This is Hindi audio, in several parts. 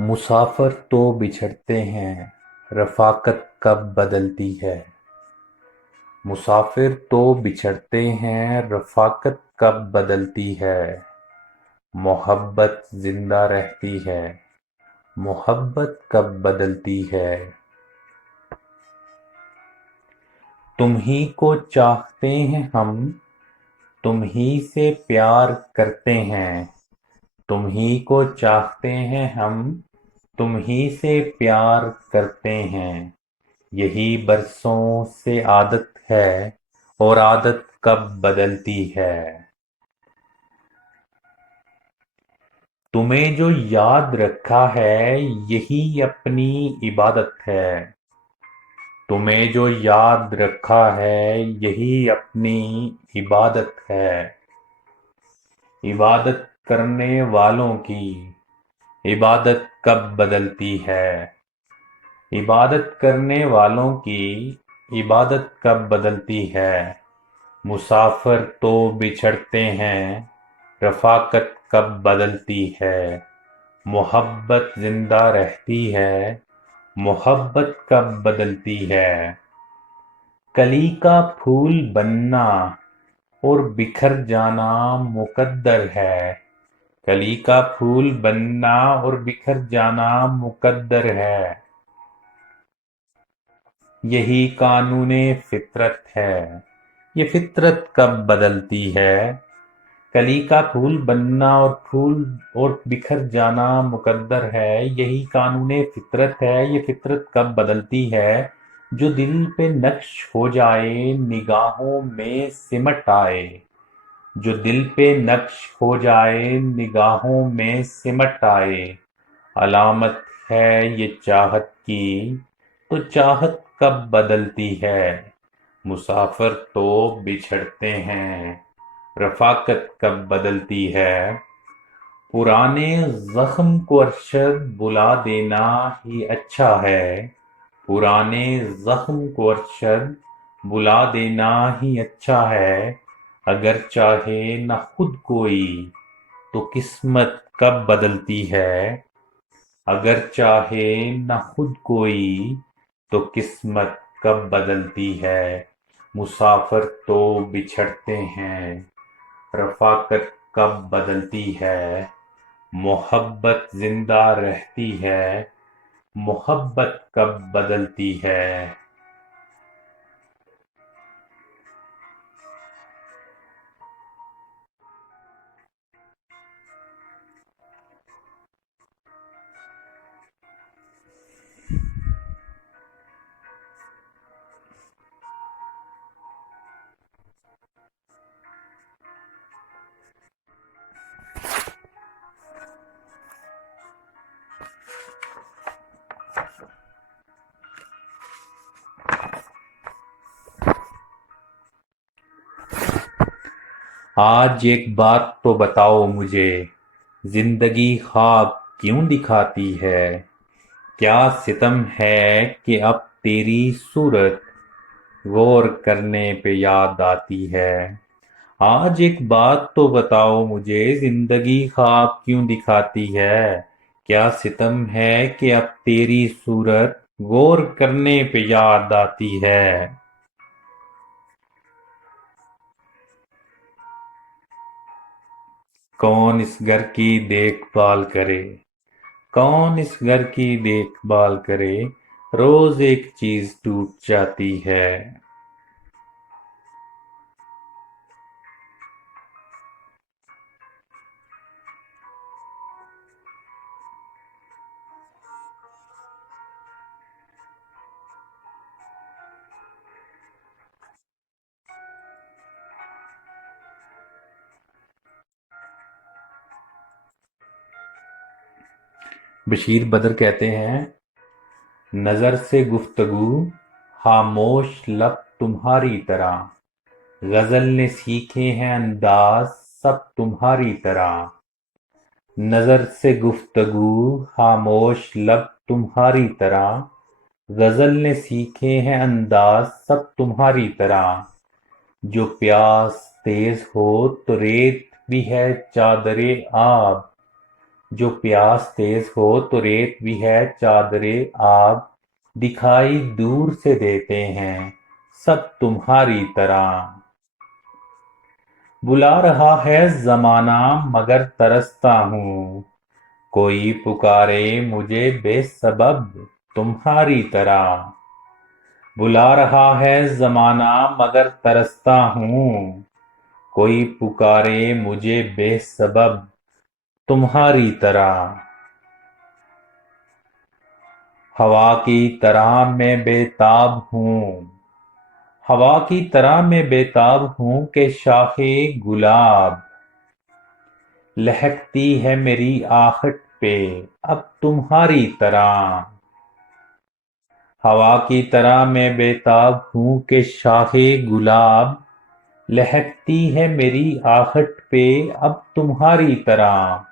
मुसाफिर तो बिछड़ते हैं, रफ़ाकत कब बदलती है। मुसाफिर तो बिछड़ते हैं, रफ़ाकत कब बदलती है। मोहब्बत जिंदा रहती है, मोहब्बत कब बदलती है। तुम ही को चाहते हैं हम, तुम ही से प्यार करते हैं। तुम ही को चाहते हैं हम, तुम ही से प्यार करते हैं। यही बरसों से आदत है, और आदत कब बदलती है। तुम्हें जो याद रखा है, यही अपनी इबादत है। तुम्हें जो याद रखा है, यही अपनी इबादत है। इबादत करने वालों की इबादत कब बदलती है। इबादत करने वालों की इबादत कब बदलती है। मुसाफिर तो बिछड़ते हैं, रफ़ाकत कब बदलती है। मोहब्बत जिंदा रहती है, मोहब्बत कब बदलती है। कली का फूल बनना और बिखर जाना मुकद्दर है। कली का फूल बनना और बिखर जाना मुकद्दर है। यही कानूने फितरत है। ये फितरत कब बदलती है। कली का फूल बनना और बिखर जाना मुकद्दर है। यही कानूने फितरत है। ये फितरत कब बदलती है। जो दिल पे नक्श हो जाए, निगाहों में सिमट आए। जो दिल पे नक्श हो जाए, निगाहों में सिमट आए। अलामत है ये चाहत की, तो चाहत कब बदलती है। मुसाफिर तो बिछड़ते हैं, रफ़ाकत कब बदलती है। पुराने ज़ख्म को अरशद बुला देना ही अच्छा है। पुराने ज़ख्म को अरशद बुला देना ही अच्छा है। अगर चाहे न खुद कोई, तो किस्मत कब बदलती है। अगर चाहे न खुद कोई, तो किस्मत कब बदलती है। मुसाफिर तो बिछड़ते हैं, रफ़ाकत कब बदलती है। मोहब्बत जिंदा रहती है, मोहब्बत कब बदलती है। आज एक बात तो बताओ मुझे, जिंदगी ख्वाब क्यों दिखाती है। क्या सितम है कि अब तेरी सूरत गौर करने पे याद आती है। आज एक बात तो बताओ मुझे, जिंदगी ख्वाब क्यों दिखाती है। क्या सितम है कि अब तेरी सूरत गौर करने पे याद आती है। कौन इस घर की देखभाल करे। कौन इस घर की देखभाल करे। रोज एक चीज टूट जाती है। बशीर बदर कहते हैं, नजर से गुफ्तगू, खामोश लब तुम्हारी तरह। गजल ने सीखे हैं अंदाज, सब तुम्हारी तरह। नजर से गुफ्तगू, खामोश लब तुम्हारी तरह। गजल ने सीखे हैं अंदाज, सब तुम्हारी तरह। जो प्यास तेज हो तो रेत भी है चादरे आब। जो प्यास तेज हो तो रेत भी है चादरे आब, दिखाई दूर से देते हैं सब तुम्हारी तरह। बुला रहा है जमाना मगर तरसता हूँ, कोई पुकारे मुझे बेसबब तुम्हारी तरह। बुला रहा है जमाना मगर तरसता हूँ, कोई पुकारे मुझे बेसबब तुम्हारी तरह। हवा की तरह मैं बेताब हूँ, हवा की तरह मैं बेताब हूँ कि शाखे गुलाब, लहकती है मेरी आहट पे अब तुम्हारी तरह। हवा की तरह मैं बेताब हूँ कि शाखे गुलाब, लहकती है मेरी आहट पे अब तुम्हारी तरह।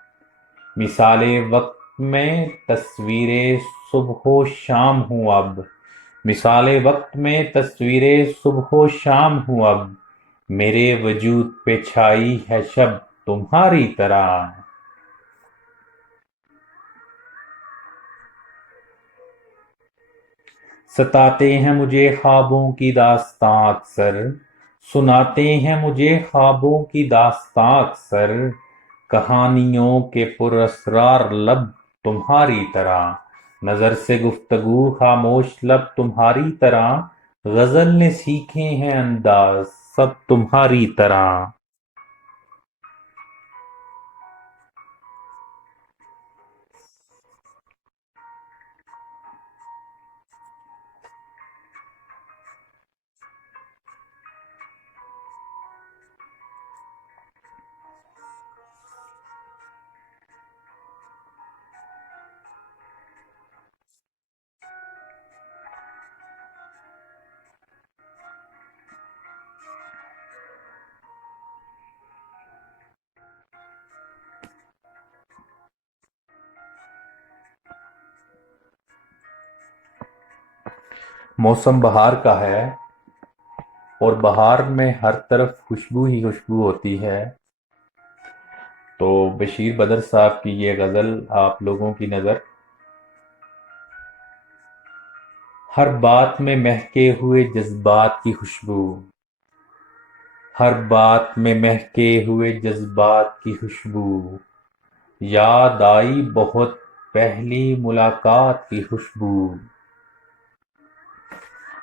मिसाले वक्त में तस्वीरें सुबह शाम हूँ अब, मिसाले वक्त में तस्वीरें सुबह शाम हूँ अब, मेरे वजूद पे छाई है शब तुम्हारी तरह। सताते हैं मुझे ख्वाबों की दास्तां अक्सर, सुनाते हैं मुझे ख्वाबों की दास्तां अक्सर, कहानियों के पुरअसरार लब तुम्हारी तरह। नजर से गुफ्तगू खामोश लब तुम्हारी तरह, गजल ने सीखे हैं अंदाज सब तुम्हारी तरह। मौसम बहार का है और बहार में हर तरफ खुशबू ही खुशबू होती है। तो बशीर बदर साहब की ये गज़ल आप लोगों की नज़र। हर बात में महके हुए जज्बात की खुशबू, हर बात में महके हुए जज्बात की खुशबू, याद आई बहुत पहली मुलाकात की खुशबू।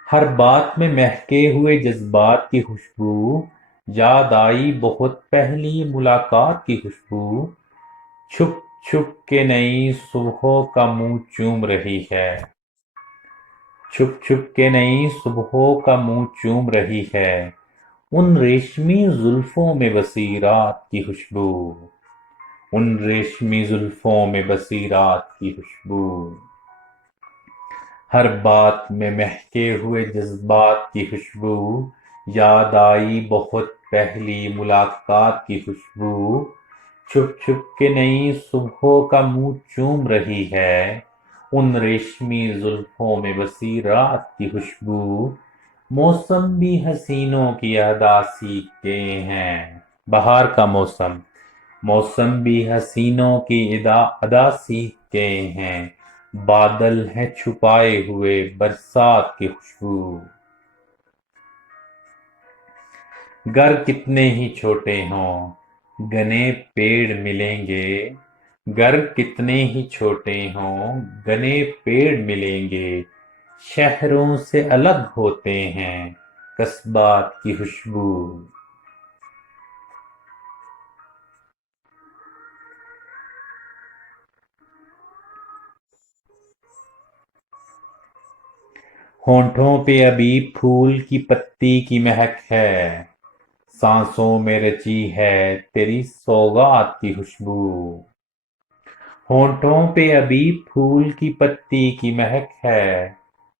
हर बात में महके हुए जज्बात की खुशबू, याद आई बहुत पहली मुलाकात की खुशबू। छुप छुप के नई सुबहों का मुंह चूम रही है, छुप छुप के नई सुबहों का मुंह चूम रही है, उन रेशमी जुल्फों में बसी रात की खुशबू, उन रेशमी जुल्फों में बसी रात की खुशबू। हर बात में महके हुए जज्बात की खुशबू, याद आई बहुत पहली मुलाकात की खुशबू। छुप छुप के नई सुबहों का मुंह चूम रही है, उन रेशमी जुल्फों में बसी रात की खुशबू। मौसम भी हसीनों की अदा सीखते हैं, बहार का मौसम, मौसम भी हसीनों की अदा सीख गए हैं, बादल हैं छुपाए हुए बरसात की खुशबू। घर कितने ही छोटे हों घने पेड़ मिलेंगे, घर कितने ही छोटे हों घने पेड़ मिलेंगे, शहरों से अलग होते हैं कस्बात की खुशबू। होंठों पे अभी फूल की पत्ती की महक है, सांसों में रची है तेरी सौगात की खुशबू। होंठों पे अभी फूल की पत्ती की महक है,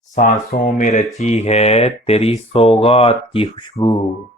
सांसों में रची है तेरी सौगात की खुशबू।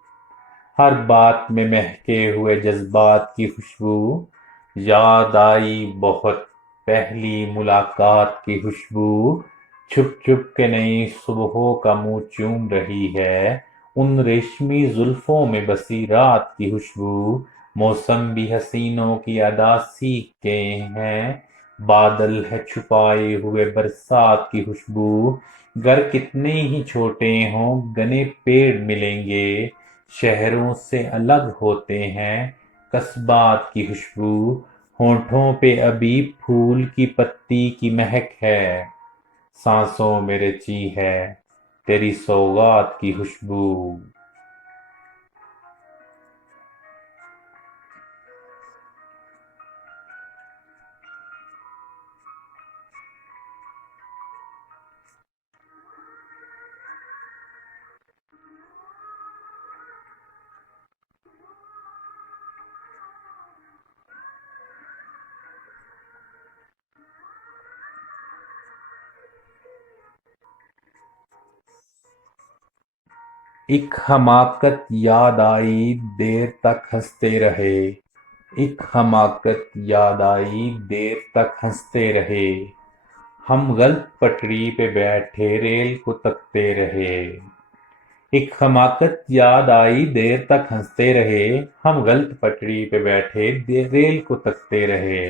हर बात में महके हुए जज्बात की खुशबू, याद आई बहुत पहली मुलाकात की खुशबू। छुप छुप के नई सुबहों का मुंह चूम रही है, उन रेशमी जुल्फों में बसी रात की खुशबू। मौसम भी हसीनों की अदा सीखते हैं, बादल है छुपाए हुए बरसात की खुशबू। घर कितने ही छोटे हों घने पेड़ मिलेंगे, शहरों से अलग होते हैं कस्बात की खुशबू। होठों पे अभी फूल की पत्ती की महक है, सांसों में रची है तेरी सौगात की खुशबू। एक हमाकत याद आई देर तक हंसते रहे, एक हमाकत याद आई देर तक हंसते रहे। हम गलत पटरी पे बैठे रेल को तकते रहे। एक हमाकत याद आई देर तक हंसते रहे, हम गलत पटरी पे बैठे रेल को तकते रहे।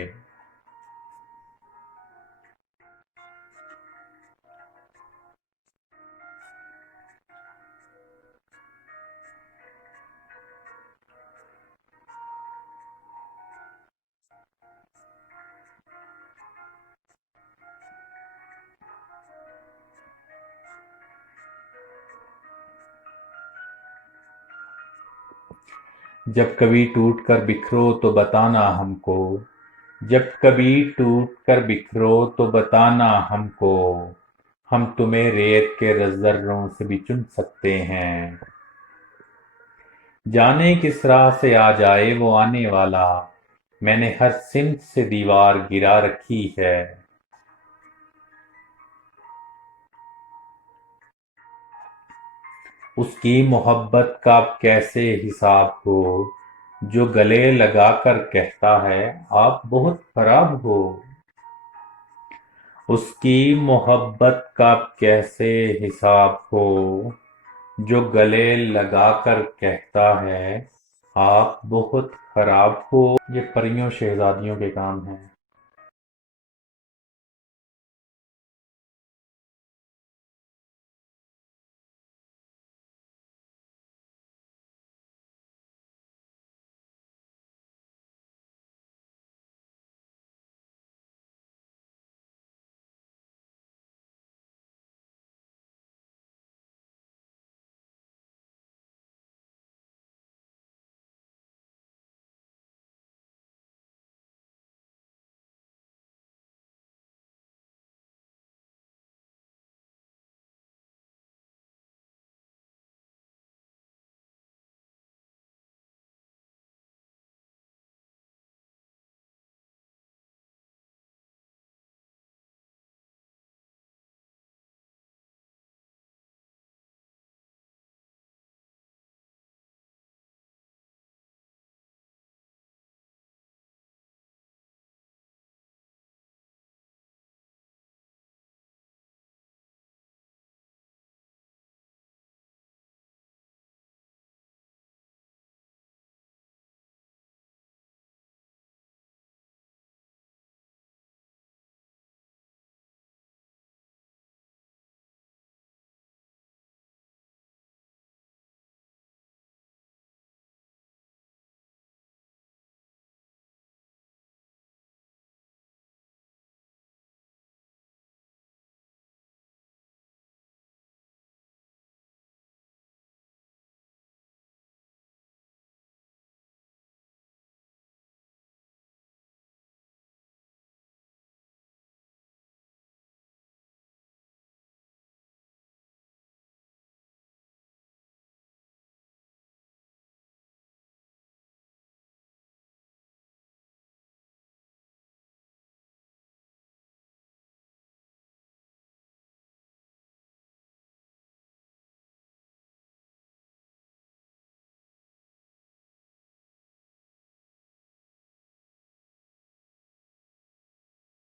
जब कभी टूट कर बिखरो तो बताना हमको, जब कभी टूट कर बिखरो तो बताना हमको। हम तुम्हें रेत के जर्रों से भी चुन सकते हैं। जाने किस राह से आ जाए वो आने वाला, मैंने हर सिमत से दीवार गिरा रखी है। उसकी मोहब्बत का अब कैसे हिसाब हो, जो गले लगा कर कहता है आप बहुत खराब हो। उसकी मोहब्बत का अब कैसे हिसाब हो, जो गले लगा कर कहता है आप बहुत खराब हो। ये परियों शहजादियों के काम हैं।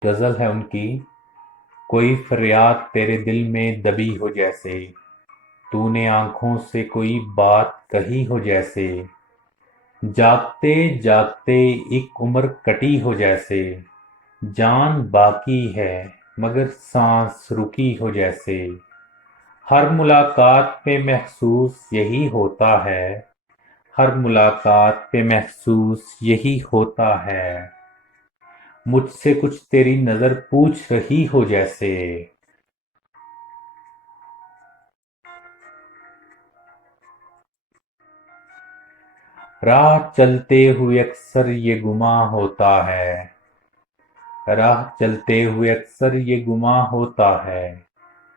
गजल है उनकी, कोई फरियाद तेरे दिल में दबी हो जैसे, तूने आंखों से कोई बात कही हो जैसे। जागते जागते एक उम्र कटी हो जैसे, जान बाकी है मगर सांस रुकी हो जैसे। हर मुलाकात पे महसूस यही होता है, हर मुलाकात पे महसूस यही होता है। मुझसे कुछ तेरी नजर पूछ रही हो जैसे। राह चलते हुए अक्सर ये गुमा होता है, राह चलते हुए अक्सर ये गुमा होता है।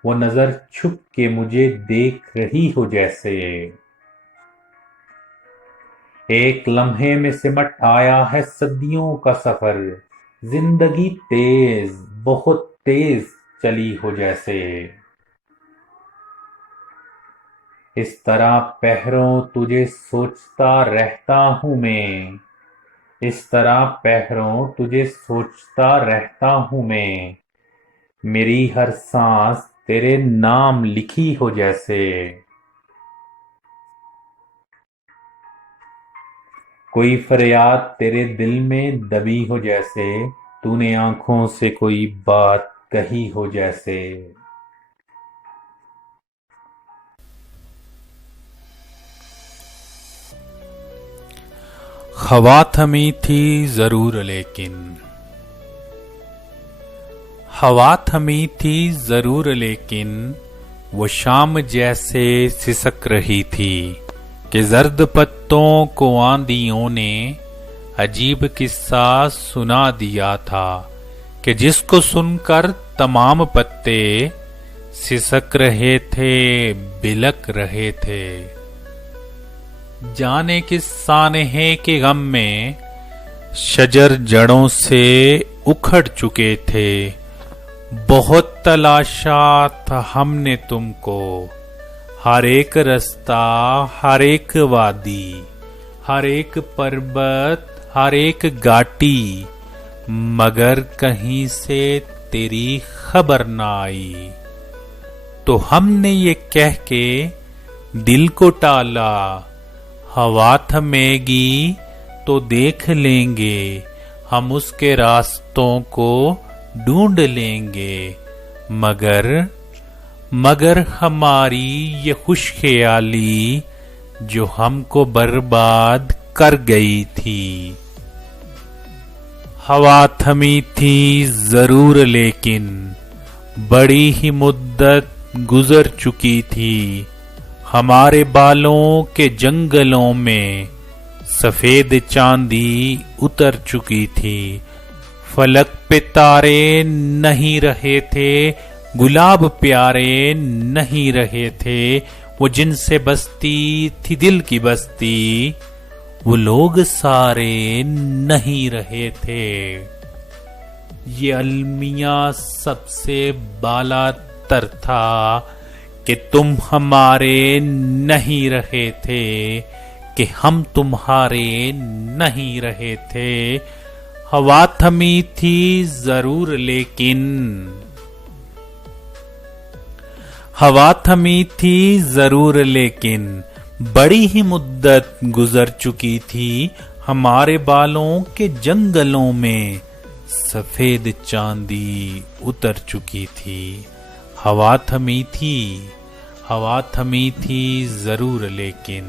वो नजर छुप के मुझे देख रही हो जैसे। एक लम्हे में सिमट आया है सदियों का सफर, जिंदगी तेज बहुत तेज चली हो जैसे। इस तरह पहरों तुझे सोचता रहता हूँ मैं, इस तरह पहरों तुझे सोचता रहता हूँ मैं। मेरी हर सांस तेरे नाम लिखी हो जैसे। कोई फरियाद तेरे दिल में दबी हो जैसे, तूने आंखों से कोई बात कही हो जैसे। हवा थमी थी जरूर लेकिन, हवा थमी थी जरूर लेकिन वो शाम जैसे सिसक रही थी कि जर्द पत्तों को आंधियों ने अजीब किस्सा सुना दिया था कि जिसको सुनकर तमाम पत्ते सिसक रहे थे, बिलक रहे थे। जाने किस सानहे के गम में शजर जड़ों से उखड़ चुके थे। बहुत तलाशा था हमने तुमको, हर एक रास्ता, हर एक वादी, हर एक पर्वत, हर एक घाटी, मगर कहीं से तेरी खबर ना आई। तो हमने ये कह के दिल को टाला, हवा थमेगी तो देख लेंगे, हम उसके रास्तों को ढूंढ लेंगे। मगर हमारी ये खुशख्याली जो हमको बर्बाद कर गई थी। हवा थमी थी जरूर लेकिन बड़ी ही मुद्दत गुजर चुकी थी। हमारे बालों के जंगलों में सफेद चांदी उतर चुकी थी। फलक पे तारे नहीं रहे थे, गुलाब प्यारे नहीं रहे थे। वो जिनसे बसती थी दिल की बस्ती, वो लोग सारे नहीं रहे थे। ये अलमिया सबसे बाला तर था कि तुम हमारे नहीं रहे थे, कि हम तुम्हारे नहीं रहे थे। हवा थमी थी जरूर लेकिन, हवा थमी थी जरूर लेकिन बड़ी ही मुद्दत गुजर चुकी थी। हमारे बालों के जंगलों में सफेद चांदी उतर चुकी थी। हवा थमी थी, हवा थमी थी जरूर लेकिन।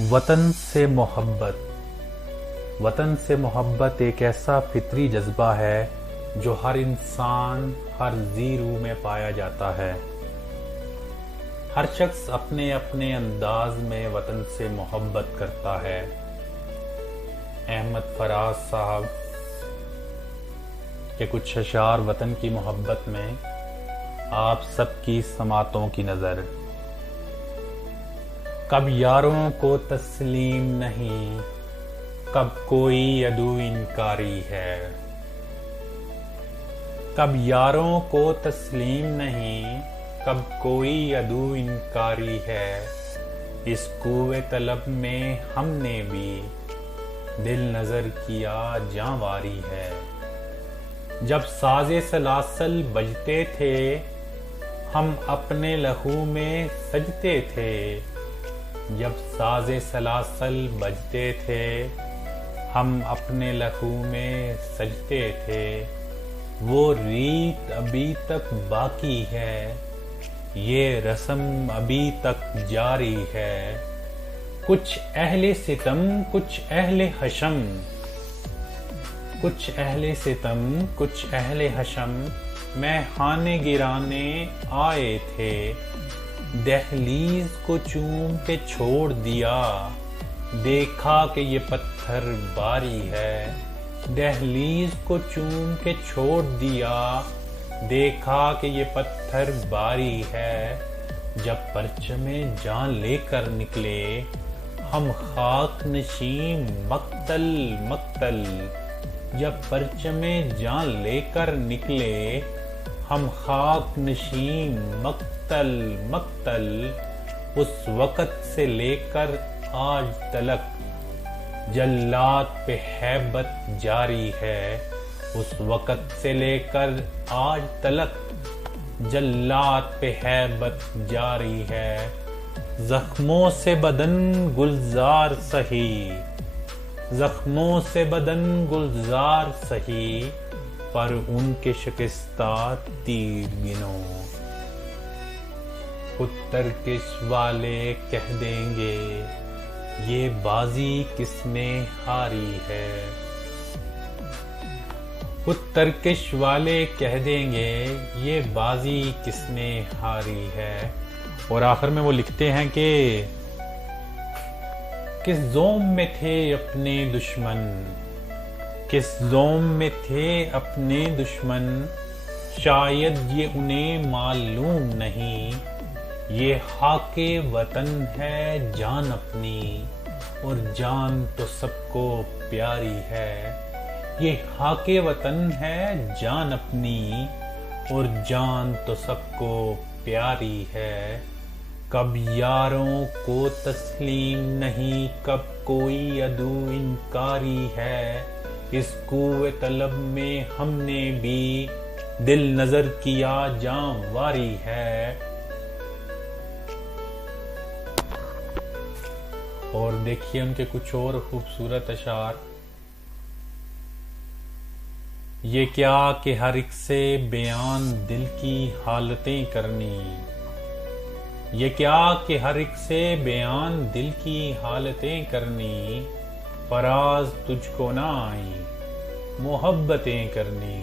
वतन से मोहब्बत। वतन से मोहब्बत एक ऐसा फितरी जज्बा है जो हर इंसान, हर जी रूह में पाया जाता है। हर शख्स अपने अपने अंदाज में वतन से मोहब्बत करता है। अहमद फराज साहब के कुछ अशार वतन की मोहब्बत में आप सबकी समातों की नज़र। कब यारों को तस्लीम नहीं, कब कोई अदू इनकारी है। कब यारों को तस्लीम नहीं, कब कोई अदू इनकारी है। इस कुव्वे तलब में हमने भी दिल नजर किया जांवारी है। जब साजे सलासल बजते थे, हम अपने लहू में सजते थे। जब साजे सलासल बजते थे, हम अपने लहू में सजते थे। वो रीत अभी तक बाकी है, ये रस्म अभी तक जारी है। कुछ अहले सितम, कुछ अहले हशम, कुछ अहले सितम, कुछ अहले हशम मैं खाने गिराने आए थे। दहलीज को चूम के छोड़ दिया, देखा कि ये पत्थर बारी है। दहलीज को चूम के छोड़ दिया, देखा कि ये पत्थर बारी है। जब परचमे जान लेकर निकले, हम खाक नशीं मक्तल मक्तल। जब परचमे जान लेकर निकले, हम खाक नशीं मक्तल मक्तल। उस वक़्त से लेकर आज तलक जल्लाद पे हैबत जारी है। उस वक़्त से लेकर आज तलक जल्लाद पे हैबत जारी है। जख्मों से बदन गुलजार सही, जख्मों से बदन गुलजार सही, पर उनके शिकस्ता तीर गिनो। उत्तर किश वाले कह देंगे, ये बाजी किसने हारी है। उत्तर किश वाले कह देंगे, ये बाजी किसने हारी है। और आखिर में वो लिखते हैं कि किस जोम में थे अपने दुश्मन, किस जोम में थे अपने दुश्मन, शायद ये उन्हें मालूम नहीं। ये हाके वतन है जान अपनी, और जान तो सबको प्यारी है। ये हाके वतन है जान अपनी, और जान तो सबको प्यारी है। कब यारों को तस्लीम नहीं, कब कोई अदू इनकारी है। इस कुव्वे तलब में हमने भी दिल नजर किया जांवारी है। और देखिए उनके कुछ और खूबसूरत अशार। ये क्या कि हर एक से बयान दिल की हालतें करनी, ये क्या कि हर एक से बयान दिल की हालतें करनी। फराज तुझको ना आई मोहब्बतें करनी।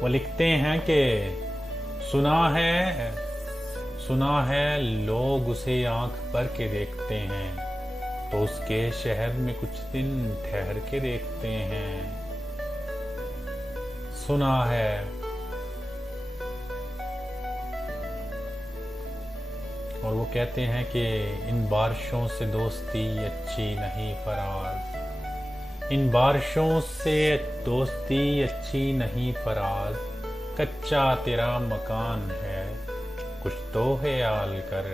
वो लिखते हैं कि सुना है लोग उसे आंख भर के देखते हैं, तो उसके शहर में कुछ दिन ठहर के देखते हैं। सुना है और वो कहते हैं कि इन बारिशों से दोस्ती अच्छी नहीं फराज, इन बारिशों से दोस्ती अच्छी नहीं फराज। कच्चा तेरा मकान है, कुछ तो ख्याल कर।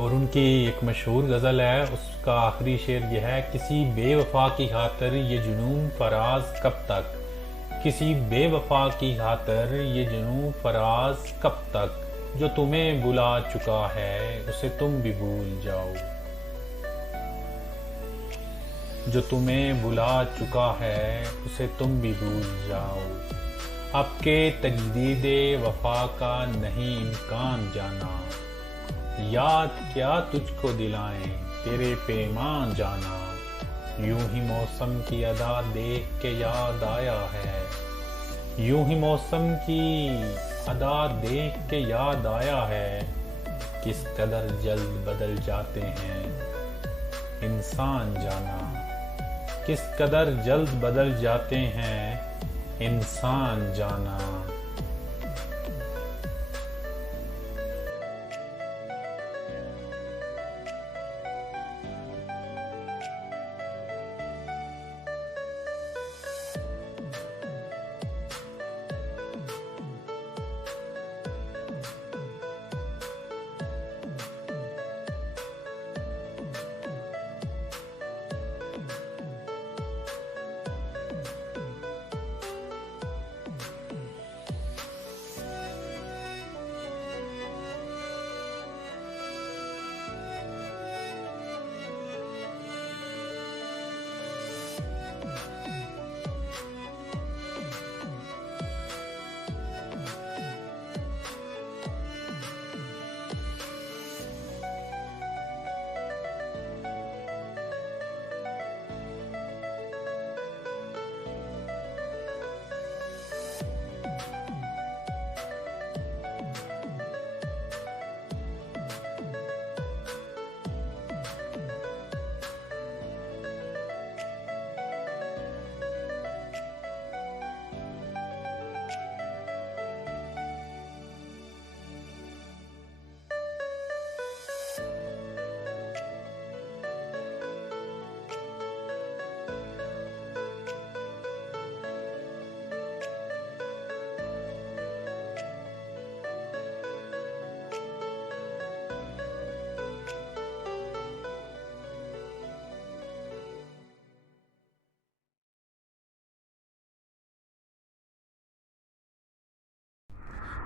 और उनकी एक मशहूर गज़ल है, उसका आखिरी शेर यह है, किसी बेवफा की खातिर ये जुनून फराज कब तक, किसी बेवफा की खातिर ये जुनून फराज कब तक। जो तुम्हें बुला चुका है उसे तुम भी भूल जाओ, जो तुम्हें बुला चुका है उसे तुम भी भूल जाओ। आपके तजदीदे वफा का नहीं इम्कान जाना, याद क्या तुझको दिलाएं तेरे पैमान जाना। यूं ही मौसम की अदा देख के याद आया है, यूं ही मौसम की अदा देख के याद आया है, किस कदर जल्द बदल जाते हैं इंसान जाना, किस कदर जल्द बदल जाते हैं इंसान जाना।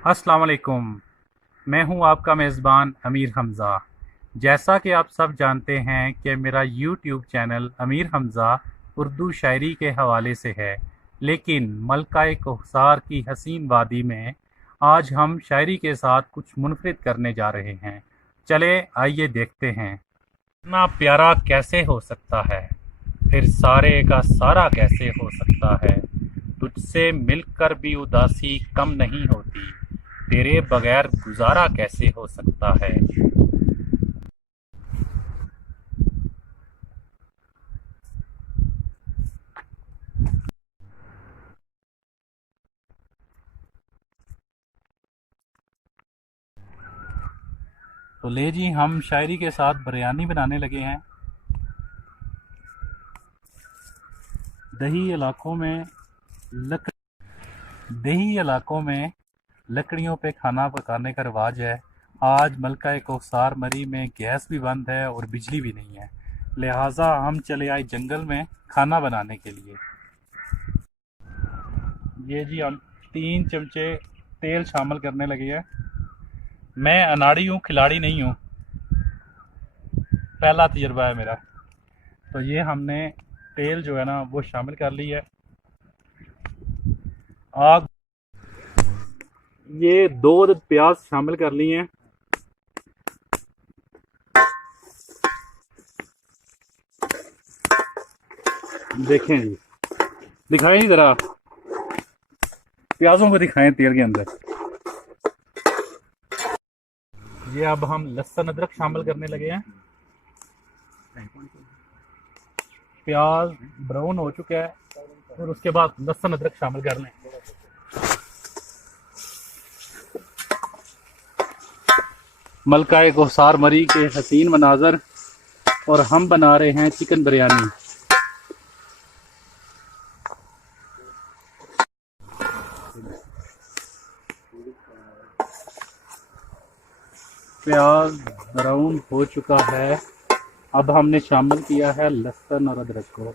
अस्सलाम वालेकुम। मैं हूं आपका मेज़बान अमीर हमज़ा। जैसा कि आप सब जानते हैं कि मेरा यूट्यूब चैनल अमीर हमज़ा उर्दू शायरी के हवाले से है, लेकिन मलका-ए कोहसार की हसीन वादी में आज हम शायरी के साथ कुछ मुनफरिद करने जा रहे हैं। चले आइए देखते हैं। इतना प्यारा कैसे हो सकता है, फिर सारे का सारा कैसे हो सकता है, तुझसे मिलकर भी उदासी कम नहीं होती, तेरे बगैर गुजारा कैसे हो सकता है। तो ले जी, हम शायरी के साथ बिरयानी बनाने लगे हैं। दही इलाकों में लक देही इलाकों में लकड़ियों पे खाना पकाने का रिवाज है। आज मलका कोसार मरी में गैस भी बंद है और बिजली भी नहीं है, लिहाजा हम चले आए जंगल में खाना बनाने के लिए। ये जी हम 3 चमचे तेल शामिल करने लगे हैं। मैं अनाड़ी हूँ, खिलाड़ी नहीं हूँ, पहला तजुर्बा है मेरा। तो ये हमने तेल जो है ना वो शामिल कर ली है। आग ये 2 प्याज शामिल कर लिए हैं। देखें जी, दिखाएं जी जरा, प्याजों को दिखाएं तेल के अंदर। ये अब हम लहसुन अदरक शामिल करने लगे हैं। प्याज ब्राउन हो चुका है और उसके बाद लहसुन अदरक शामिल कर लें। मलका कोहसार मरी के हसीन मनाजर, और हम बना रहे हैं चिकन बिरयानी। प्याज ब्राउन हो चुका है, अब हमने शामिल किया है लहसुन और अदरक को।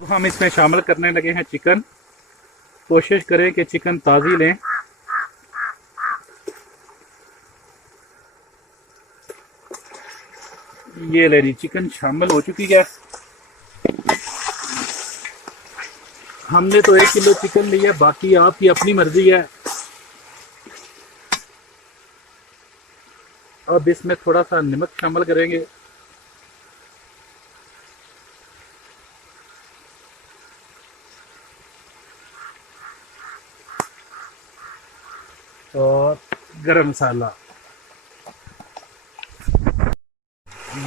हम इसमें शामिल करने लगे हैं चिकन। कोशिश करें कि चिकन ताज़ी लें। ये ले जी चिकन शामिल हो चुकी है। हमने तो 1 किलो चिकन लिया, बाकी आपकी अपनी मर्जी है। अब इसमें थोड़ा सा नमक शामिल करेंगे। और गरम मसाला,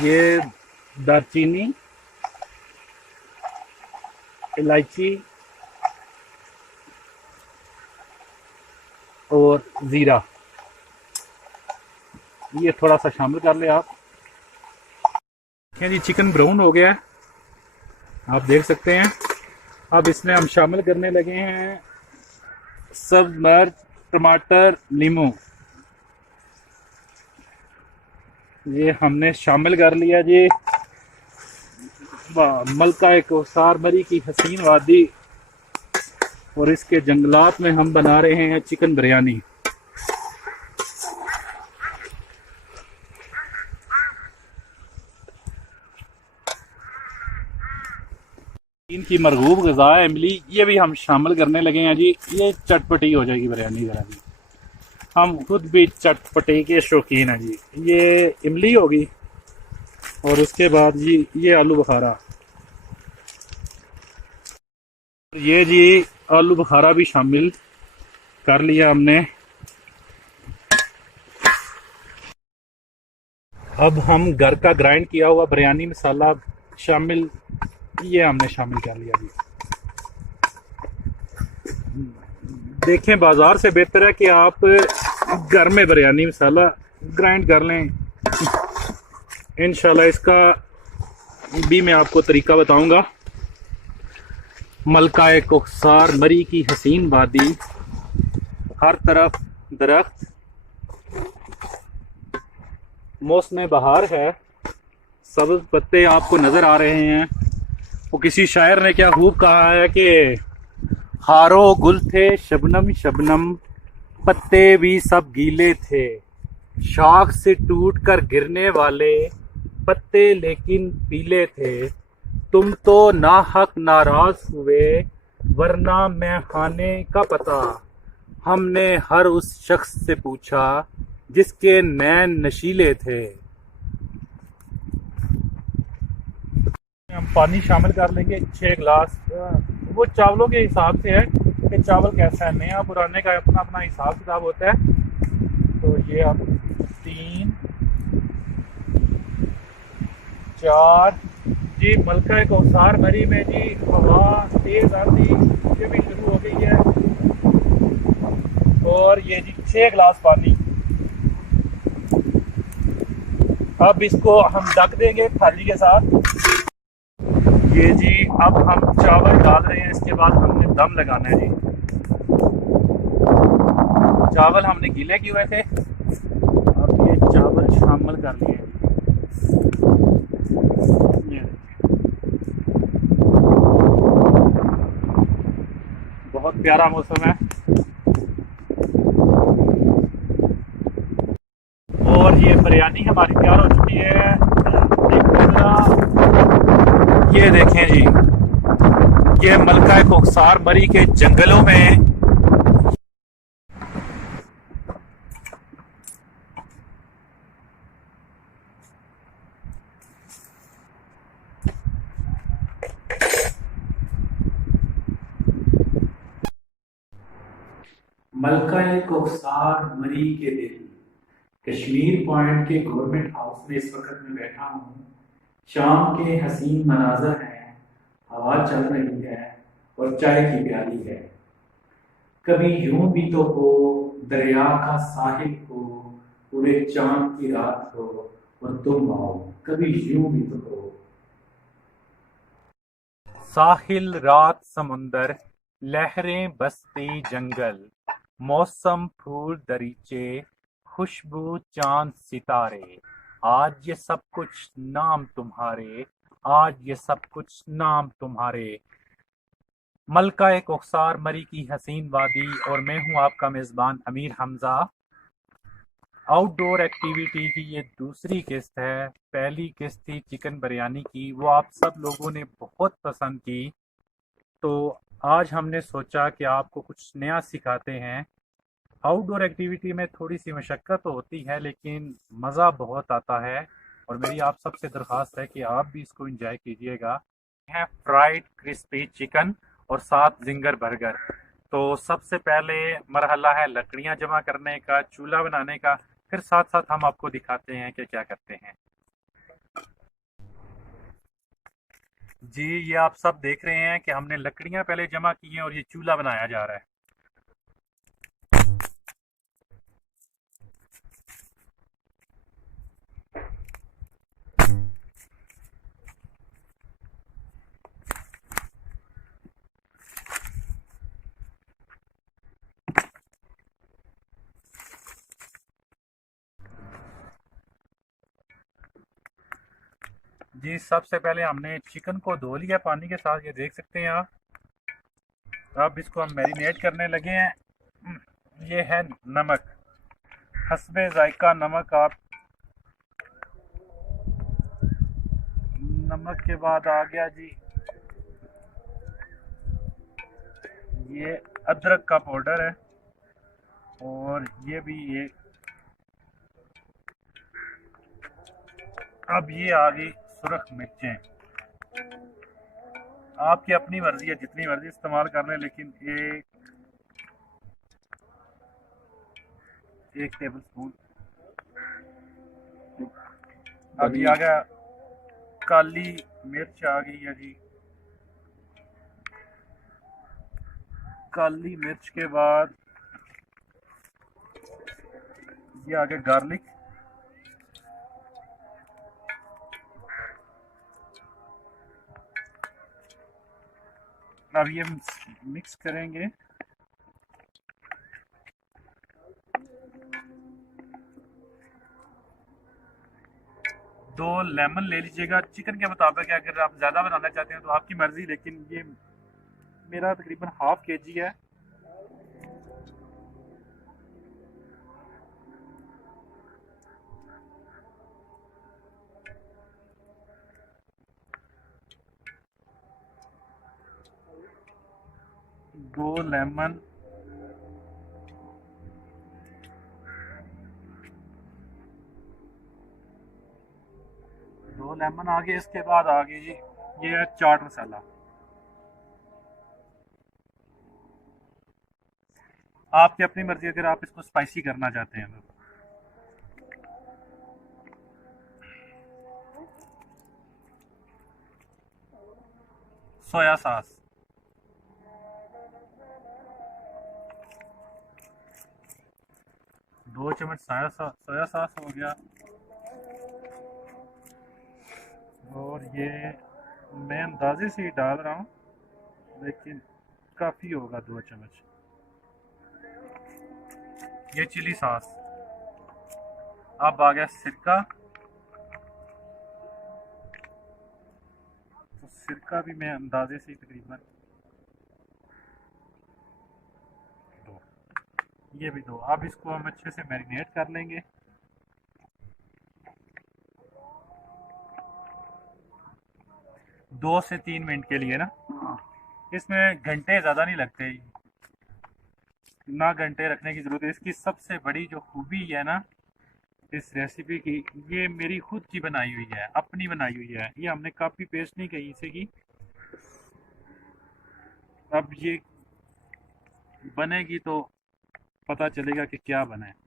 ये दालचीनी, इलायची और ज़ीरा, ये थोड़ा सा शामिल कर ले आप। क्या जी चिकन ब्राउन हो गया है, आप देख सकते हैं। अब इसमें हम शामिल करने लगे हैं सब्ज मिर्च, टमाटर, नींबू। ये हमने शामिल कर लिया जी। मलका कौसार मरी की हसीन वादी और इसके जंगलात में हम बना रहे हैं चिकन बिरयानी। इनकी मरगूब ग़िज़ा है इमली, ये भी हम शामिल करने लगे हैं जी। ये चटपटी हो जाएगी बिरयानी ज़रा जी, हम खुद भी चटपटे के शौकीन हैं जी। ये इमली होगी और उसके बाद जी ये आलू बुखारा, ये जी आलू बुखारा भी शामिल कर लिया हमने। अब हम घर का ग्राइंड किया हुआ बिरयानी मसाला शामिल, ये हमने शामिल कर लिया जी। देखें, बाजार से बेहतर है कि आप घर में बिरयानी मसाला ग्राइंड कर लें। इंशाल्लाह इसका भी मैं आपको तरीका बताऊंगा। मलका कौसार मरी की हसीन वादी, हर तरफ दरख्त, मौसम बहार है, सब्ज पत्ते आपको नजर आ रहे हैं। वो किसी शायर ने क्या खूब कहा है कि हारो गुल थे शबनम शबनम, पत्ते भी सब गीले थे, शाख से टूट कर गिरने वाले पत्ते लेकिन पीले थे। तुम तो नाहक नाराज हुए वरना मैं खाने का पता, हमने हर उस शख्स से पूछा जिसके नैन नशीले थे। हम पानी शामिल कर लेंगे 6 गिलास। वो चावलों के हिसाब से है कि चावल कैसा है, नया पुराने का अपना अपना हिसाब किताब होता है। तो ये अब 3 4 जी। मलका कौसार मरी में जी हवा तेज आती ये भी शुरू हो गई है। और ये जी 6 गिलास पानी। अब इसको हम ढक देंगे थाली के साथ। ये जी अब हम चावल डाल रहे हैं, इसके बाद हमने दम लगाना है जी। चावल हमने गीले किए हुए थे, अब ये चावल शामिल कर लिए हैं। बहुत प्यारा मौसम है। और ये बिरयानी हमारी तैयार हो चुकी है। ये देखें जी, ये मलका कौसार मरी के जंगलों में मलका कौसार मरी के दिल, कश्मीर पॉइंट के गवर्नमेंट हाउस में इस वक्त मैं बैठा हूँ। शाम के हसीन मनाजर हैं, हवा चल रही है और चाय की प्याली है। कभी यूं भी तो हो दरिया का साहिल हो, पूरे चांद की रात हो और तुम आओ, कभी यूं भी तो हो। साहिल रात समुंदर, लहरें बसती जंगल, मौसम फूल दरीचे, खुशबू चांद सितारे, आज ये सब कुछ नाम तुम्हारे, आज ये सब कुछ नाम तुम्हारे। मलका कौसार मरी की हसीन वादी और मैं हूं आपका मेज़बान अमीर हमजा। आउटडोर एक्टिविटी की ये दूसरी किस्त है। पहली किस्त थी चिकन बिरयानी की, वो आप सब लोगों ने बहुत पसंद की। तो आज हमने सोचा कि आपको कुछ नया सिखाते हैं। आउटडोर एक्टिविटी में थोड़ी सी मशक्क़त तो होती है लेकिन मज़ा बहुत आता है, और मेरी आप सबसे दरख्वास्त है कि आप भी इसको एंजॉय कीजिएगा। है फ्राइड क्रिस्पी चिकन और साथ जिंगर बर्गर। तो सबसे पहले मरहला है लकड़ियां जमा करने का, चूल्हा बनाने का, फिर साथ साथ हम आपको दिखाते हैं कि क्या करते हैं। जी, ये आप सब देख रहे हैं कि हमने लकड़ियां पहले जमा की हैं और ये चूल्हा बनाया जा रहा है। जी, सबसे पहले हमने चिकन को धो लिया पानी के साथ, ये देख सकते हैं आप। अब इसको हम मैरिनेट करने लगे हैं। ये है नमक, हस्बे जायका नमक। आप नमक के बाद आ गया जी ये अदरक का पाउडर है, और ये भी ये। अब ये आ गई सुरख मिर्चें। आपकी अपनी मर्जी है, जितनी मर्जी इस्तेमाल कर लें, लेकिन एक टेबल स्पून। अब ये आ गया काली मिर्च, आ गई है जी काली मिर्च के बाद ये आ गया गार्लिक। अब ये मिक्स करेंगे। दो लेमन ले लीजिएगा चिकन के मुताबिक। अगर आप ज़्यादा बनाना चाहते हैं तो आपकी मर्ज़ी, लेकिन ये मेरा तकरीबन हाफ केजी है। दो लेमन, आ गए। इसके बाद आ गई जी ये है चाट मसाला। आपकी अपनी मर्जी, अगर आप इसको स्पाइसी करना चाहते हैं तो। सोया सॉस, दो चम्मच सोया सॉस हो गया। और ये मैं अंदाजे से ही डाल रहा हूँ, लेकिन काफ़ी होगा 2 चम्मच। ये चिली सॉस। अब आ गया सिरका। तो सिरका भी मैं अंदाजे से ही तकरीबन दो, ये भी दो। अब इसको हम अच्छे से मैरिनेट कर लेंगे। दो से 3 मिनट के लिए ना, इसमें घंटे ज़्यादा नहीं लगते, ना घंटे रखने की ज़रूरत है। इसकी सबसे बड़ी जो खूबी है ना इस रेसिपी की, ये मेरी खुद की बनाई हुई है, अपनी बनाई हुई है। ये हमने कॉपी पेस्ट नहीं कहीं से की। अब ये बनेगी तो पता चलेगा कि क्या बना है।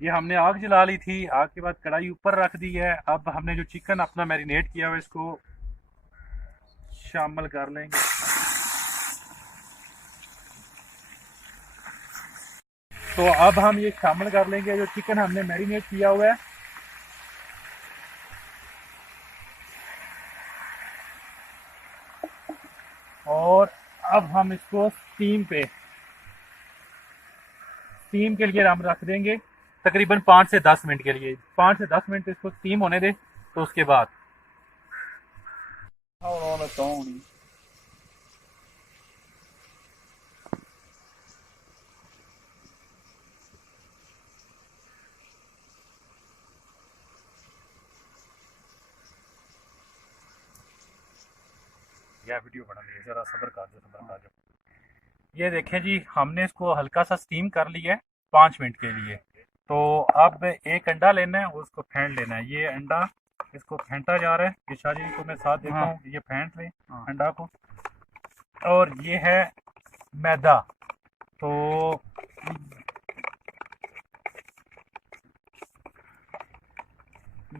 ये हमने आग जला ली थी, आग के बाद कढ़ाई ऊपर रख दी है। अब हमने जो चिकन अपना मैरिनेट किया हुआ इसको शामिल कर लेंगे। तो अब हम ये शामिल कर लेंगे जो चिकन हमने मैरिनेट किया हुआ है। और अब हम इसको स्टीम के लिए हम रख देंगे तकरीबन 5 से 10 मिनट के लिए। 5 से 10 मिनट इसको स्टीम होने दे। तो उसके बाद यार वीडियो बना ली, ज़रा सब्र कर जो। ये देखें जी, हमने इसको हल्का सा स्टीम कर लिया है 5 मिनट के लिए। तो अब एक अंडा लेना है, उसको फेंट लेना है। ये अंडा इसको फेंटा जा रहा है, ये शाह जी को मैं साथ देता हूँ, ये फेंट लें अंडा को। और ये है मैदा, तो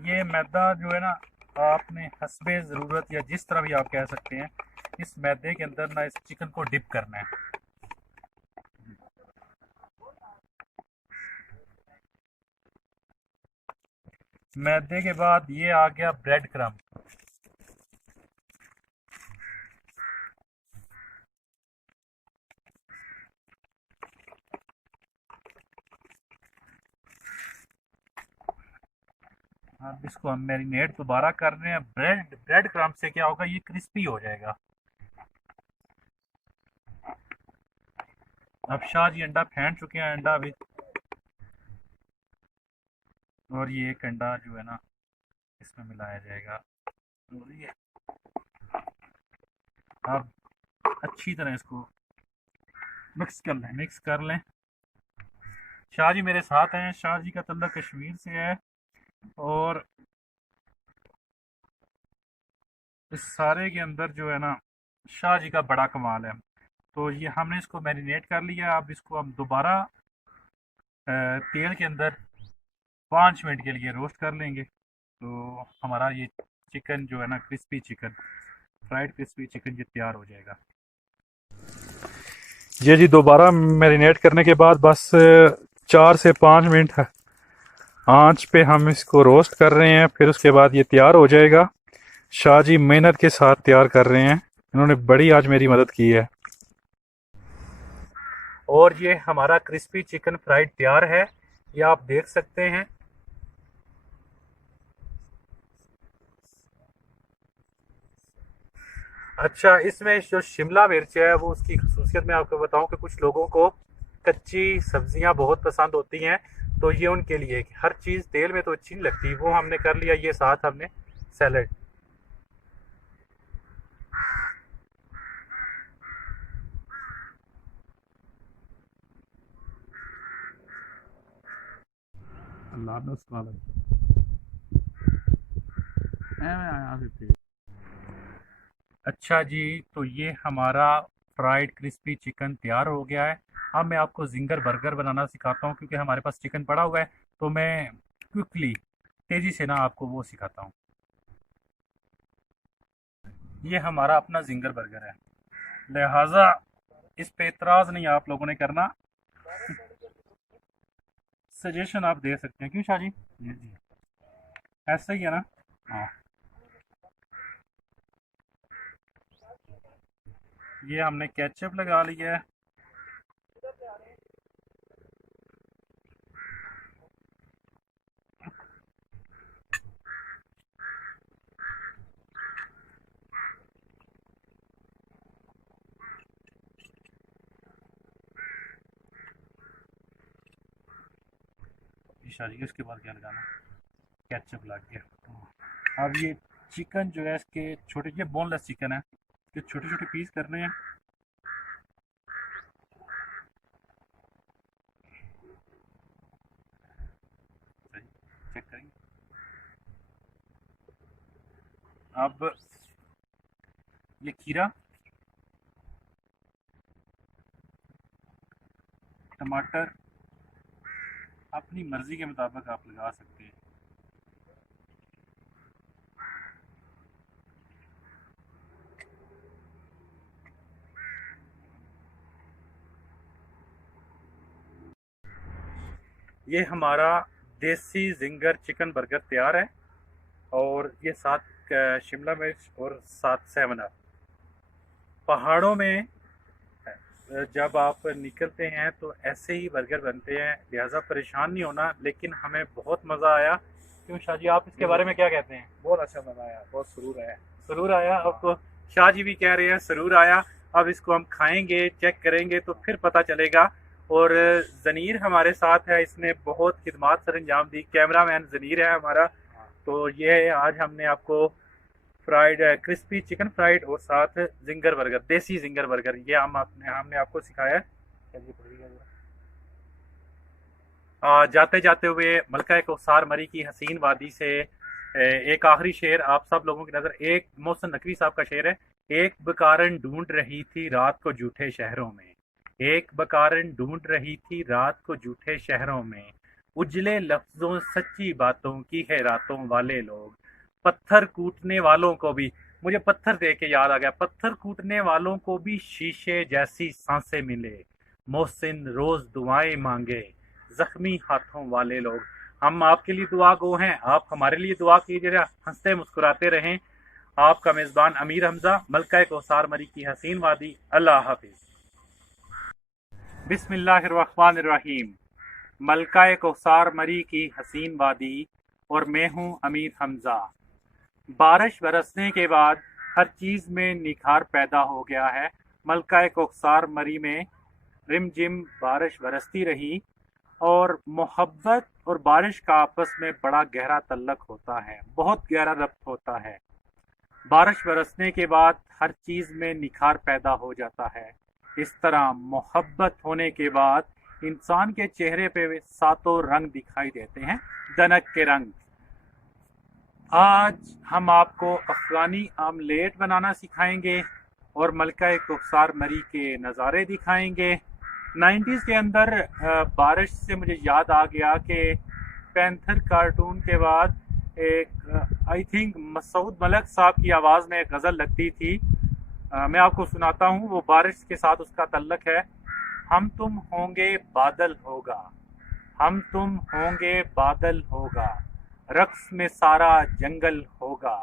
ये मैदा जो है ना, आपने हस्बे ज़रूरत या जिस तरह भी आप कह सकते हैं, इस मैदे के अंदर ना इस चिकन को डिप करना है। मैदे के बाद ये आ गया ब्रेड क्रम्ब। अब इसको हम मैरिनेट दोबारा कर रहे हैं। ब्रेड क्रम्ब से क्या होगा, ये क्रिस्पी हो जाएगा। अब शाह जी अंडा फेंट चुके हैं, अंडा भी, और ये एक अंडा जो है ना इसमें मिलाया जाएगा। और ये अब अच्छी तरह इसको मिक्स कर लें। शाह जी मेरे साथ हैं, शाह जी का तल्लुक कश्मीर से है, और इस सारे के अंदर जो है ना शाह जी का बड़ा कमाल है। तो ये हमने इसको मैरिनेट कर लिया। अब इसको हम दोबारा तेल के अंदर 5 मिनट के लिए रोस्ट कर लेंगे। तो हमारा ये चिकन जो है ना, crispy chicken, fried crispy chicken, ये तैयार हो जाएगा। ये जी दोबारा मैरिनेट करने के बाद बस 4 से 5 मिनट आंच पे हम इसको रोस्ट कर रहे हैं, फिर उसके बाद ये तैयार हो जाएगा। शाह जी मेहनत के साथ तैयार कर रहे हैं, इन्होंने बड़ी आज मेरी मदद की है। और ये हमारा क्रिस्पी चिकन फ्राइड तैयार है, ये आप देख सकते हैं। अच्छा, इसमें जो शिमला मिर्च है वो उसकी खसूसियत मैं आपको बताऊं कि कुछ लोगों को कच्ची सब्जियां बहुत पसंद होती हैं, तो ये उनके लिए हर चीज़ तेल में तो अच्छी नहीं लगती, वो हमने कर लिया। ये साथ हमने सैलड, अच्छा जी, तो ये हमारा फ्राइड क्रिस्पी चिकन तैयार हो गया है। अब मैं आपको जिंगर बर्गर बनाना सिखाता हूँ, क्योंकि हमारे पास चिकन पड़ा हुआ है, तो मैं क्विकली तेज़ी से ना आपको वो सिखाता हूँ। ये हमारा अपना जिंगर बर्गर है, लिहाजा इस पे एतराज़ नहीं आप लोगों ने करना, सजेशन आप दे सकते हैं। क्यों शाह जी? जी ऐसा ही है ना। हाँ, ये हमने केचप लगा लिया है। शाह जी उसके बाद क्या लगाना, केचप लग गया। अब ये चिकन जो है, इसके छोटे, ये बोनलेस चिकन है, इसके छोटे छोटे पीस करने हैं। चेक करेंगे। अब ये खीरा, टमाटर अपनी मर्जी के मुताबिक आप लगा सकते हैं। ये हमारा देसी जिंगर चिकन बर्गर तैयार है, और ये साथ शिमला मिर्च और साथ 7 अप। पहाड़ों में जब आप निकलते हैं तो ऐसे ही बर्गर बनते हैं, लिहाजा परेशान नहीं होना। लेकिन हमें बहुत मज़ा आया। क्यों शाह जी, आप इसके बारे में क्या कहते हैं? बहुत अच्छा बनाया, बहुत सुरूर आया। सुरूर आया। अब तो शाह जी भी कह रहे हैं सुरूर आया। अब इसको हम खाएंगे, चेक करेंगे तो फिर पता चलेगा। और ज़नीर हमारे साथ है, इसने बहुत खिदमत सर अंजाम दी। कैमरा मैन ज़नीर है हमारा। तो ये आज हमने आपको फ्राइड क्रिस्पी चिकन फ्राइड और साथ जिंगर बर्गर, देसी जिंगर बर्गर, ये हमने आपको सिखाया है। चलिए पकड़िए जरा। जाते जाते हुए मलका कौसार मरी की हसीन वादी से एक आखिरी शेर आप सब लोगों की नजर, एक मोहसिन नकवी साहब का शेर है। एक बकारन ढूंढ रही थी रात को झूठे शहरों में, एक बकारन ढूंढ रही थी रात को झूठे शहरों में, उजले लफ्जों सच्ची बातों की है रातों वाले लोग, पत्थर कूटने वालों को भी, मुझे पत्थर देख के याद आ गया, पत्थर कूटने वालों को भी शीशे जैसी सांसें मिले, मोहसिन रोज दुआएं मांगे जख्मी हाथों वाले लोग। हम आपके लिए दुआ गो हैं, आप हमारे लिए दुआ कीजिएगा, हंसते मुस्कुराते रहें। आपका मेजबान अमीर हमजा, मलका कौसार मरी की हसीन वादी। अल्लाह हाफिज। बिस्मिल्लाहिर्रहमानिर्रहीम। मलका कौसार मरी की हसीन वादी और मैं हूँ अमीर हमजा। बारिश बरसने के बाद हर चीज़ में निखार पैदा हो गया है। मलका कौसार मरी में रिमझिम बारिश बरसती रही और मोहब्बत और बारिश का आपस में बड़ा गहरा तल्लक होता है, बहुत गहरा रब्त होता है। बारिश बरसने के बाद हर चीज़ में निखार पैदा हो जाता है। इस तरह मोहब्बत होने के बाद इंसान के चेहरे पे सातों रंग दिखाई देते हैं, दनक के रंग। आज हम आपको अफगानी आमलेट बनाना सिखाएंगे और मलका कौसार मरी के नज़ारे दिखाएंगे। 90s के अंदर बारिश से मुझे याद आ गया कि पैंथर कार्टून के बाद एक आई थिंक मसूद मलिक साहब की आवाज़ में एक गज़ल लगती थी, मैं आपको सुनाता हूँ, वो बारिश के साथ उसका तल्लक है। हम तुम होंगे बादल होगा, हम तुम होंगे बादल होगा, रक्स में सारा जंगल होगा,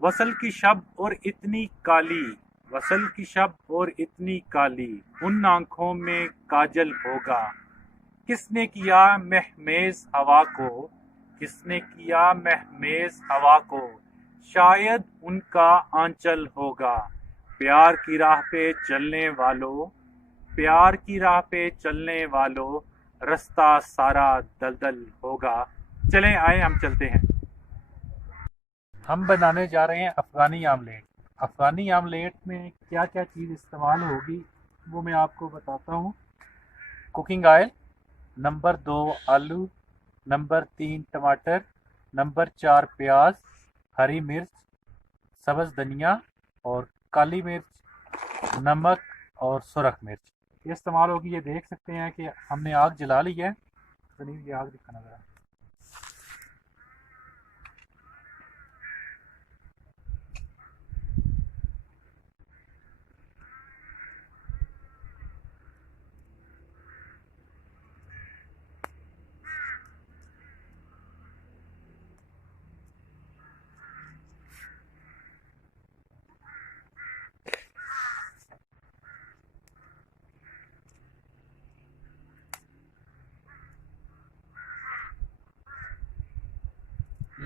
वसल की शब और इतनी काली, वसल की शब और इतनी काली, उन आंखों में काजल होगा, किसने किया महमेज हवा को, किसने किया महमेज हवा को, शायद उनका आंचल होगा, प्यार की राह पे चलने वालों, प्यार की राह पे चलने वालों, रास्ता सारा दलदल होगा। चलें आए हम चलते हैं। हम बनाने जा रहे हैं अफगानी आमलेट। अफगानी आमलेट में क्या क्या चीज़ इस्तेमाल होगी वो मैं आपको बताता हूँ। कुकिंग ऑयल, नंबर 2 आलू, नंबर 3 टमाटर, नंबर 4 प्याज, हरी मिर्च, सब्ज़ धनिया और काली मिर्च, नमक और सुरख मिर्च ये इस्तेमाल होगी। ये देख सकते हैं कि हमने आग जला ली है। ये आग दिखाना ज़रा।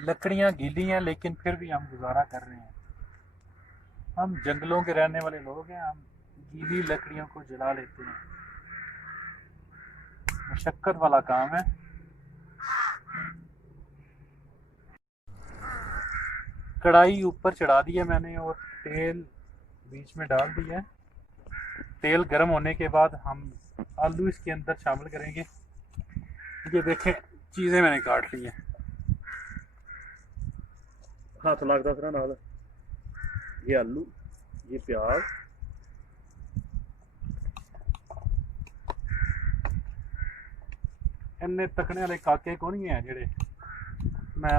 लकड़ियाँ गीली हैं लेकिन फिर भी हम गुजारा कर रहे हैं। हम जंगलों के रहने वाले लोग हैं, हम गीली लकड़ियों को जला लेते हैं। मशक्कत वाला काम है। कढ़ाई ऊपर चढ़ा दी है मैंने और तेल बीच में डाल दिया है। तेल गर्म होने के बाद हम आलू इसके अंदर शामिल करेंगे। ये देखें चीज़ें मैंने काट ली हैं। हाथ लगता फिर नाल, ये आलू, ये प्याज, इन्ने तकने वाले काके कौन ही है जेड़े मैं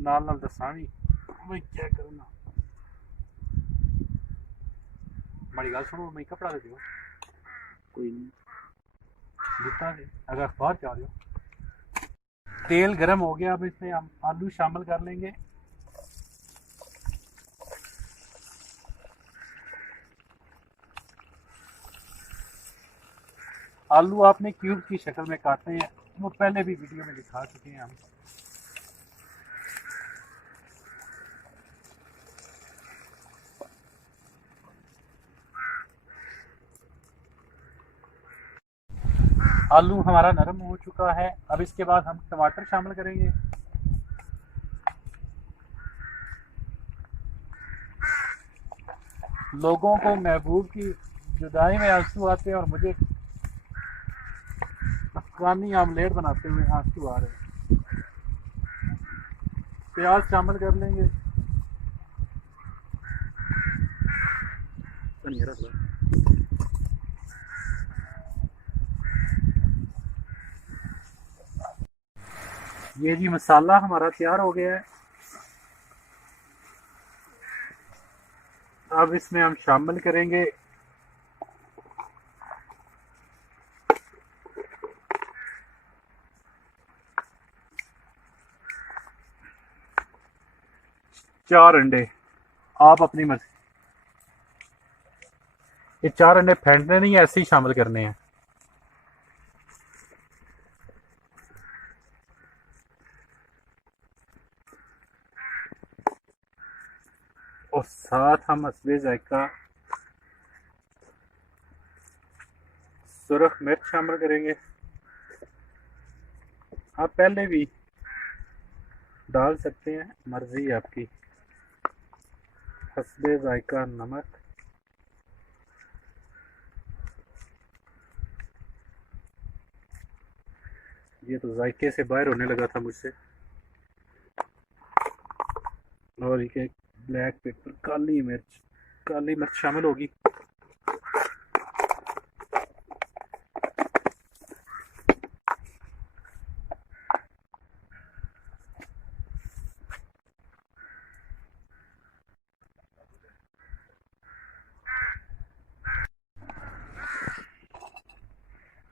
नाल नाल दसा भी मैं क्या करना। माड़ी गल सुनो, मैं कपड़ा दे दियो कोई नहीं दिता है अगर अखबार चाह रहे हो। तेल गर्म हो गया, अब इसमें हम आलू शामिल कर लेंगे। आलू आपने क्यूब की शक्ल में काटने हैं, वो पहले भी वीडियो में दिखा चुके हैं हम। आलू हमारा नरम हो चुका है। अब इसके बाद हम टमाटर शामिल करेंगे। लोगों को महबूब की जुदाई में आंसू आते हैं और मुझे अफगानी आमलेट बनाते हुए आंसू आ रहे हैं। प्याज शामिल कर लेंगे। धनिया रख लो। ये जी मसाला हमारा तैयार हो गया है। अब इसमें हम शामिल करेंगे चार अंडे। आप अपनी मर्जी, ये 4 अंडे फेंटने नहीं, ऐसे ही शामिल करने हैं। और साथ हम हस्बे जायका सुरख मिर्च शामिल करेंगे। आप पहले भी डाल सकते हैं, मर्जी आपकी। हस्बे जायका नमक, ये तो जायके से बाहर होने लगा था मुझसे। और एक ब्लैक पेपर, काली मिर्च शामिल होगी।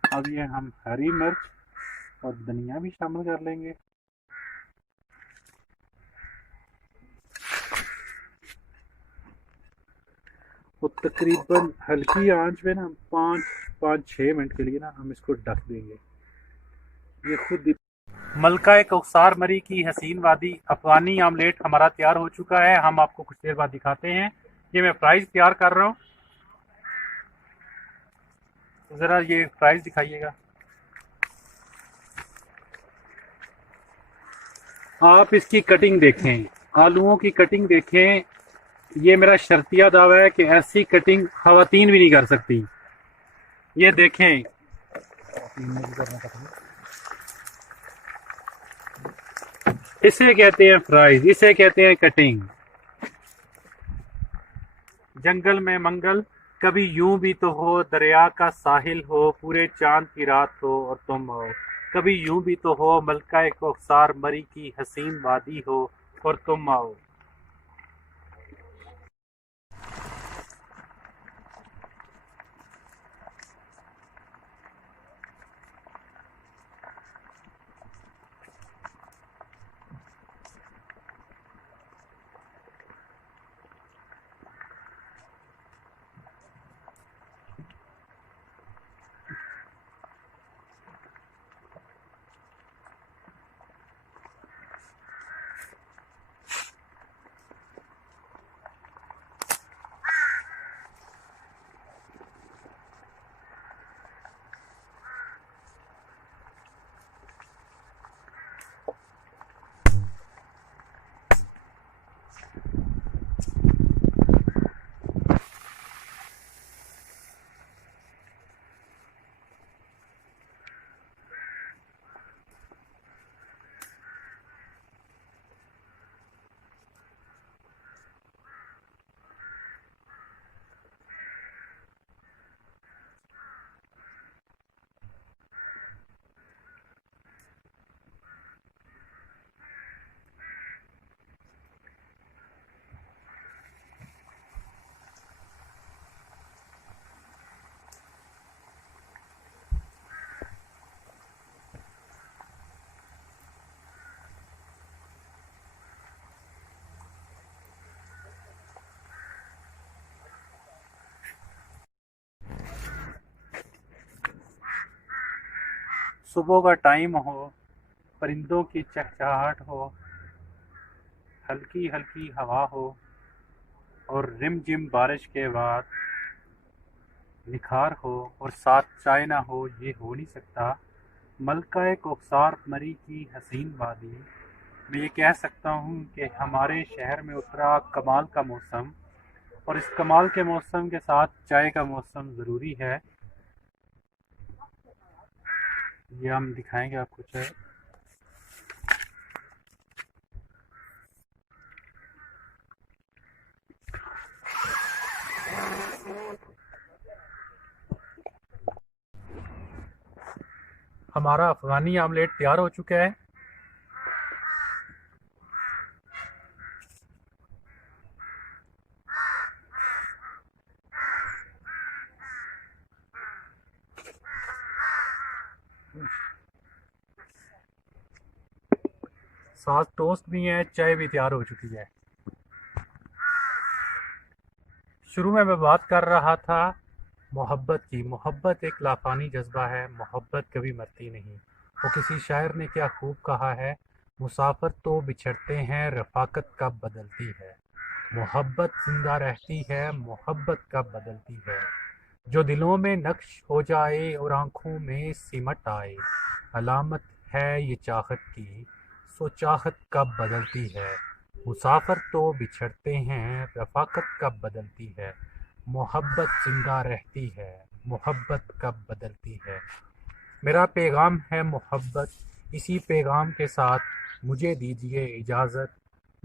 अब ये हम हरी मिर्च और धनिया भी शामिल कर लेंगे। और तकरीबन हल्की आंच पे ना 5-6 मिनट के लिए ना हम इसको ढक देंगे। ये खुद मलका कौसार मरी की हसीन वादी अफगानी आमलेट हमारा तैयार हो चुका है। हम आपको कुछ देर बाद दिखाते हैं। ये मैं फ्राइज तैयार कर रहा हूँ। ज़रा ये फ्राइज दिखाइएगा। आप इसकी कटिंग देखें, आलूओं की कटिंग देखें। ये मेरा शर्तिया दावा है कि ऐसी कटिंग खवातीन भी नहीं कर सकती। ये देखें, इसे कहते हैं फ्राइज, इसे कहते हैं कटिंग। जंगल में मंगल, कभी यूं भी तो हो, दरिया का साहिल हो, पूरे चांद की रात हो और तुम हो। कभी यूं भी तो हो, मलका कौसार मरी की हसीन वादी हो और तुम आओ। सुबह का टाइम हो, परिंदों की चहचहाहट हो, हल्की हल्की हवा हो और रिमझिम बारिश के बाद निखार हो और साथ चाय ना हो, ये हो नहीं सकता। मलका कौसार मरी की हसीन वादी, मैं ये कह सकता हूँ कि हमारे शहर में उतरा कमाल का मौसम। और इस कमाल के मौसम के साथ चाय का मौसम ज़रूरी है। ये हम दिखाएंगे आपको चाय। हमारा अफ़गानी आमलेट तैयार हो चुका है। साथ टोस्ट भी है, चाय भी तैयार हो चुकी है। शुरू में मैं बात कर रहा था मोहब्बत की। मोहब्बत एक लाफानी जज्बा है, मोहब्बत कभी मरती नहीं। वो किसी शायर ने क्या खूब कहा है, मुसाफिर तो बिछड़ते हैं, रफ़ाकत कब बदलती है। मोहब्बत जिंदा रहती है, मोहब्बत कब बदलती है। जो दिलों में नक्श हो जाए और आँखों में सिमट आए, अलामत है ये चाहत की, सो चाहत कब बदलती है। मुसाफिर तो बिछड़ते हैं, रफ़ाकत कब बदलती है। मोहब्बत जिंदा रहती है, मोहब्बत कब बदलती है। मेरा पैगाम है मोहब्बत, इसी पैगाम के साथ मुझे दीजिए इजाज़त।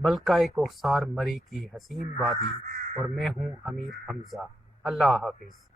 मलका कोसार मरी की हसीन वादी, और मैं हूँ अमीर हमज़ा। अल्लाह हाफिज़।